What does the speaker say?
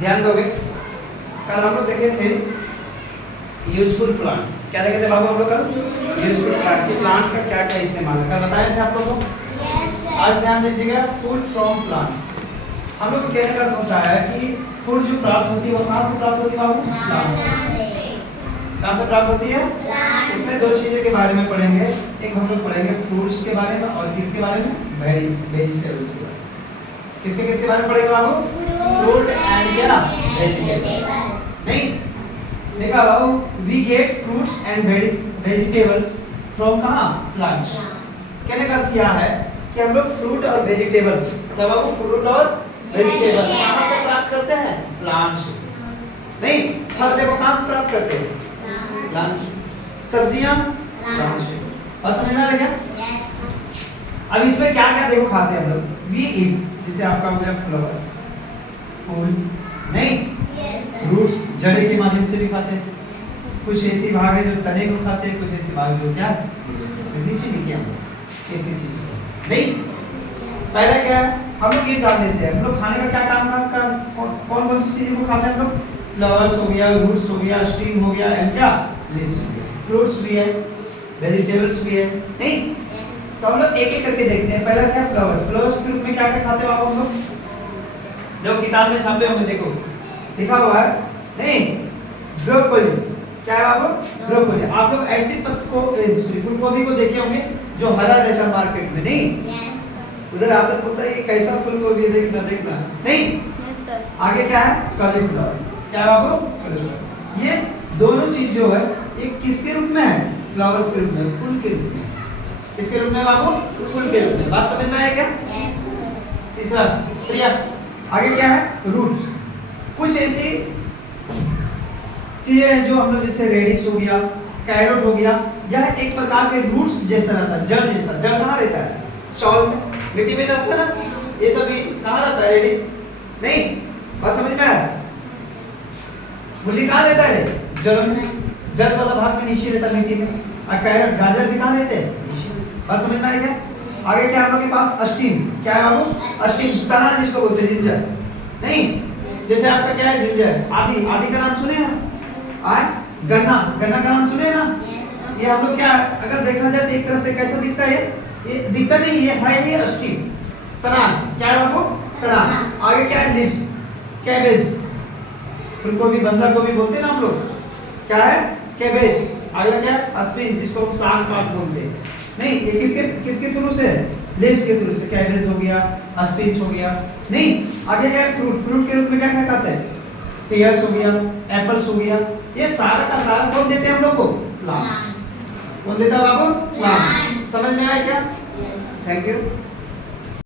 ध्यान दोगे, कल हम लोग देखे थे यूजफुल प्लांट। क्या देखे थे बाबू हम लोग कल? यूजफुल प्लांट कि प्लांट का क्या क्या इस्तेमाल है, कल बताए थे आप लोगों को। आज ध्यान दीजिएगा, फूड फ्रॉम प्लांट। हम लोग को कहने का अर्थ होता है कि फूड जो प्राप्त होती है वो कहाँ से प्राप्त होती है बाबू? कहाँ से प्राप्त होती है? इसमें दो चीजों के बारे में पढ़ेंगे। एक हम लोग पढ़ेंगे फ्रूट्स के बारे में और किसके बारे में? वेजिटेबल्स के बारे में। किसके बारे में पढ़ेंगे बाबू? फ्रूट एंड क्या? वेजिटेबल्स। नहीं देखा बाबू, we get fruits and vegetables from कहाँ? प्लांट्स। कहने का अर्थ क्या है कि हम लोग फ्रूट और वेजिटेबल्स, क्या बाबू? फ्रूट और वेजिटेबल्स कहाँ से प्राप्त करते हैं? प्लांट से। नहीं, फल देखो कहाँ से प्राप्त करते हैं? प्लांट से। सब्जियां प्लांट से। और समझ में आ रहा क्या? अब इसमें क्या क्या देखो खाते हैं हम लोग? वी ईट, जैसे आपका हो गया फ्लावर्स, फूल, नहीं रूट्स, जड़े के माध्यम से भी खाते हैं। कुछ ऐसी भाग है जो तने को खाते हैं, कुछ ऐसी भाग जो क्या नीचे लिखे हम लोग किस चीज को। नहीं, पहला क्या है हम लोग ये जान लेते हैं, हम लोग खाने का क्या काम कौन कौन सी चीजें को खाते हैं हम लोग? फ्लावर्स हो गया, रूट्स हो गया, स्टीम हो गया एंड क्या लीव्स हो गया। फ्रूट्स भी है, वेजिटेबल्स भी है। नहीं, तो हम लोग एक एक करके देखते हैं। पहला क्या? फ्लावर्स। फ्लावर्स के रूप में क्या क्या खाते हो आप हम लोग? जो किताब में छापे होंगे देखो, लिखा हुआ है। नहीं, ब्रोकोली। क्या है बाबू? ब्रोकोली। आप लोग ऐसे पत्ते को फूल गोभी को देखे होंगे जो हरा रहता है मार्केट में। नहीं, उधर आता बोलता है ये कैसा फूल गोभी है, देखना देखना। नहीं, आगे क्या है? कॉलीफ्लावर। क्या है बाबू? ये दोनों चीज जो है ये किसके रूप में है? फ्लावर्स के रूप में, फूल के रूप में। किसके रूप में बाबू? फूल के रूप में। बात समझ में आया क्या? तीसरा प्रिया, आगे क्या है? रूट्स। कुछ ऐसी चीजें हैं जो हम लोग, जैसे रेडिश हो गया, कैरोट हो गया, यह एक प्रकार के रूट्स जैसा रहता है, जड़ जैसा। जड़ कहाँ रहता है? सॉइल में, मिट्टी में रहता है ना। ये सभी कहाँ रहता है? रेडिश। नहीं, बात समझ में आया? मूली कहाँ रहता है? जड़ में। जड़ वाला भाग में नीचे रहता है मिट्टी में। और कैरेट, गाजर भी कहाँ रहते हैं? बात समझ में आ रही है? आगे क्या हम लोग के पास? अस्टीम। क्या है बाबू? अस्टीम, तना जिसको बोलते हैं, जिंजर। नहीं, जैसे आपका क्या है? जिंजर। आदि, आदि का नाम सुने ना? आय, गन्ना, गन्ना का नाम सुने ना? ये हम लोग क्या, अगर देखा जाए तो एक तरह से कैसा दिखता है? ये दिखता नहीं, ये है ये अस्टीम, तना। क्या है बाबू? तना। आगे क्या है? Leaves, cabbage. फूल को भी बंदा को भी बोलते हैं ना हम लोग। क्या है? कैबेज। आगे क्या है? अस्पिन, जिसको हम साग पात बोलते हैं। नहीं, ये किसके थ्रू से है? लीव्स के थ्रू से। कैबेज हो गया, अस्पिंच हो गया। नहीं, आगे क्या है? फ्रूट। फ्रूट के रूप में क्या क्या खाते हैं? पेयर्स हो गया, एप्पल्स हो गया। ये सारा का सारा कौन देते हैं हम लोग को? प्लांट। कौन देता है बाबू? प्लांट। समझ में आया क्या? Thank you.